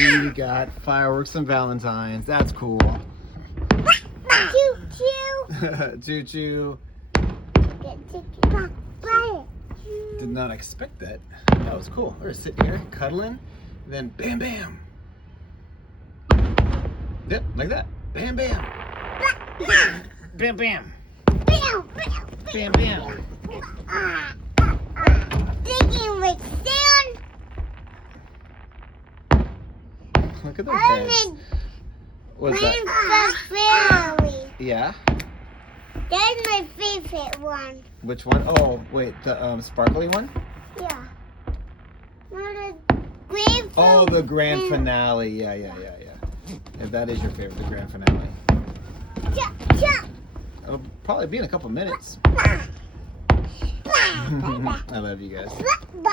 We got fireworks and Valentine's. That's cool. Choo choo. Choo choo. Bye. Did not expect that. That was cool. We're sitting here cuddling, and then bam bam. Yep, like that. Bam bam. Bam bam. Bam bam. Digging with sand. Look at those heads. What's that? Family. Yeah. That's my favorite one. Which one? Oh, wait, the sparkly one? Yeah. No, the grand Oh, the grand finale. Yeah. Yeah, that is your favorite, the grand finale. Chop, chop. It'll probably be in a couple minutes. Bye. I love you guys. Bye.